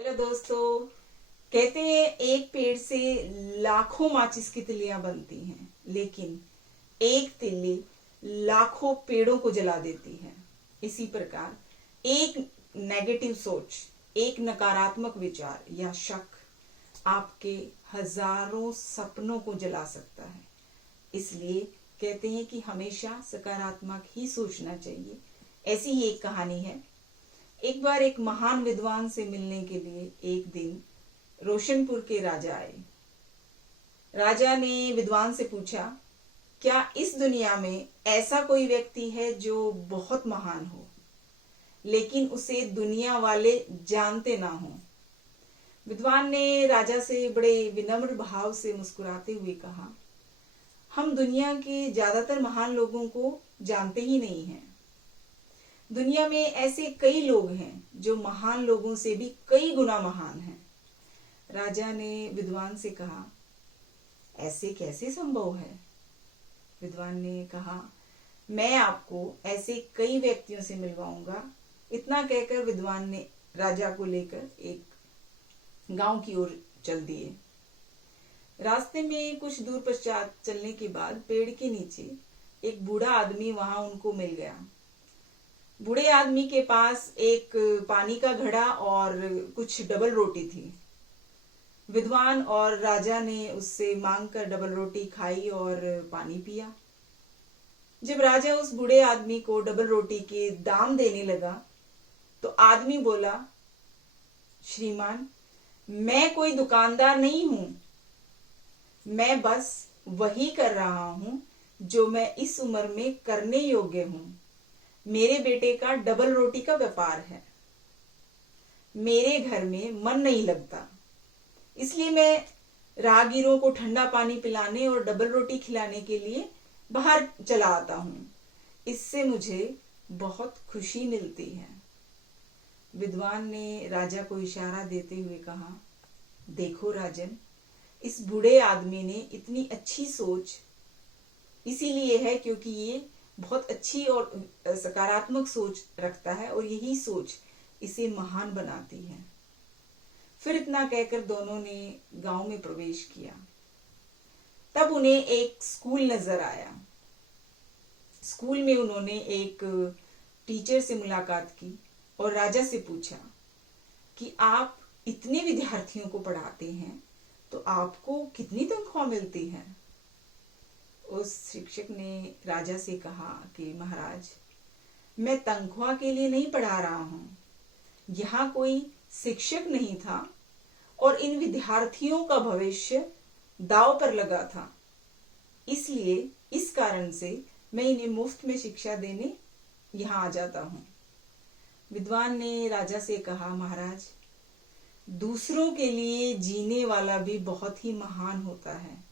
Hello दोस्तों। कहते हैं एक पेड़ से लाखों माचिस की तिल्लियां बनती हैं, लेकिन एक तिल्ली लाखों पेड़ों को जला देती है। इसी प्रकार एक नेगेटिव सोच, एक नकारात्मक विचार या शक आपके हजारों सपनों को जला सकता है। इसलिए कहते हैं कि हमेशा सकारात्मक ही सोचना चाहिए। ऐसी ही एक कहानी है। एक बार एक महान विद्वान से मिलने के लिए एक दिन रोशनपुर के राजा आए। राजा ने विद्वान से पूछा, क्या इस दुनिया में ऐसा कोई व्यक्ति है जो बहुत महान हो, लेकिन उसे दुनिया वाले जानते ना हो? विद्वान ने राजा से बड़े विनम्र भाव से मुस्कुराते हुए कहा, हम दुनिया के ज्यादातर महान लोगों को जानते ही नहीं हैं। दुनिया में ऐसे कई लोग हैं जो महान लोगों से भी कई गुना महान हैं। राजा ने विद्वान से कहा, ऐसे कैसे संभव है? विद्वान ने कहा, मैं आपको ऐसे कई व्यक्तियों से मिलवाऊंगा। इतना कहकर विद्वान ने राजा को लेकर एक गांव की ओर चल दिए। रास्ते में कुछ दूर पश्चात चलने के बाद पेड़ के नीचे एक बूढ़ा आदमी वहां उनको मिल गया। बूढ़े आदमी के पास एक पानी का घड़ा और कुछ डबल रोटी थी। विद्वान और राजा ने उससे मांगकर डबल रोटी खाई और पानी पिया। जब राजा उस बूढ़े आदमी को डबल रोटी के दाम देने लगा तो आदमी बोला, श्रीमान, मैं कोई दुकानदार नहीं हूं। मैं बस वही कर रहा हूं जो मैं इस उम्र में करने योग्य हूं। मेरे बेटे का डबल रोटी का व्यापार है। मेरे घर में मन नहीं लगता, इसलिए मैं राहगीरों को ठंडा पानी पिलाने और डबल रोटी खिलाने के लिए बाहर चला आता हूं। इससे मुझे बहुत खुशी मिलती है। विद्वान ने राजा को इशारा देते हुए कहा, देखो राजन, इस बूढ़े आदमी ने इतनी अच्छी सोच इसीलिए है क्योंकि ये बहुत अच्छी और सकारात्मक सोच रखता है और यही सोच इसे महान बनाती है। फिर इतना कहकर दोनों ने गांव में प्रवेश किया। तब उन्हें एक स्कूल नजर आया। स्कूल में उन्होंने एक टीचर से मुलाकात की और राजा से पूछा कि आप इतने विद्यार्थियों को पढ़ाते हैं तो आपको कितनी तनख्वाह मिलती है? उस शिक्षक ने राजा से कहा कि महाराज, मैं तनख्वाह के लिए नहीं पढ़ा रहा हूं। यहाँ कोई शिक्षक नहीं था और इन विद्यार्थियों का भविष्य दांव पर लगा था। इसलिए इस कारण से मैं इन्हें मुफ्त में शिक्षा देने यहाँ आ जाता हूँ। विद्वान ने राजा से कहा, महाराज, दूसरों के लिए जीने वाला भी बहुत ही महान होता है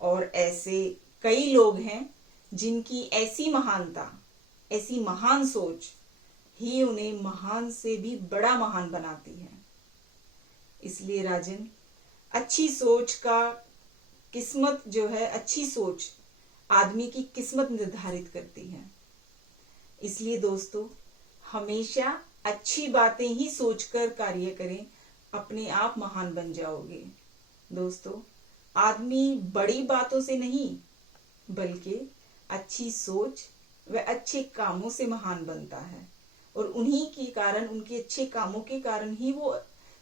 और ऐसे कई लोग हैं जिनकी ऐसी महानता, ऐसी महान सोच ही उन्हें महान से भी बड़ा महान बनाती है। इसलिए राजन, अच्छी सोच का किस्मत जो है, अच्छी सोच आदमी की किस्मत निर्धारित करती है। इसलिए दोस्तों, हमेशा अच्छी बातें ही सोचकर कार्य करें, अपने आप महान बन जाओगे। दोस्तों, आदमी बड़ी बातों से नहीं बल्कि अच्छी सोच व अच्छे कामों से महान बनता है और उन्हीं के कारण, उनके अच्छे कामों के कारण ही वो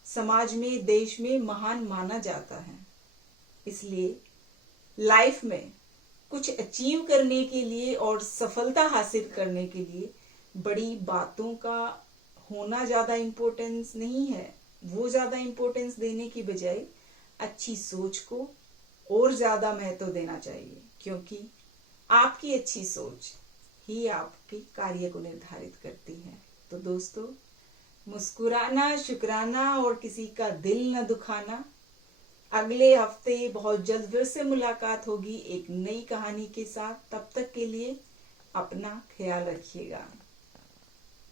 समाज में, देश में महान माना जाता है। इसलिए लाइफ में कुछ अचीव करने के लिए और सफलता हासिल करने के लिए बड़ी बातों का होना ज्यादा इम्पोर्टेंस नहीं है। वो ज्यादा इम्पोर्टेंस देने की बजाय अच्छी सोच को और ज्यादा महत्व देना चाहिए, क्योंकि आपकी अच्छी सोच ही आपके कार्य को निर्धारित करती है। तो दोस्तों, मुस्कुराना, शुक्राना और किसी का दिल न दुखाना। अगले हफ्ते बहुत जल्द फिर से मुलाकात होगी एक नई कहानी के साथ। तब तक के लिए अपना ख्याल रखिएगा।